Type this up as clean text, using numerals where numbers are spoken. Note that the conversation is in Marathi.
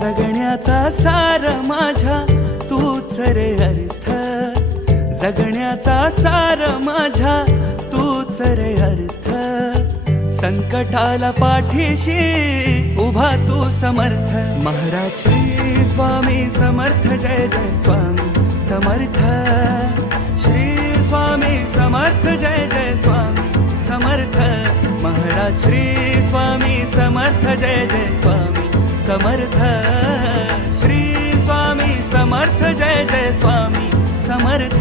जगण्याचा सार माझ्या तूच रे अर्थ, जगण्याचा सार माझ्या तूच रे अर्थ. संकटाला पाठीशी उभा तू समर्थ. महाराज श्री स्वामी समर्थ, जय जय स्वामी समर्थ. श्री स्वामी समर्थ, जय जय स्वामी समर्थ. महाराज श्री स्वामी समर्थ, जय जय स्वामी समर्थ. श्री स्वामी समर्थ, जय जय स्वामी समर्थ.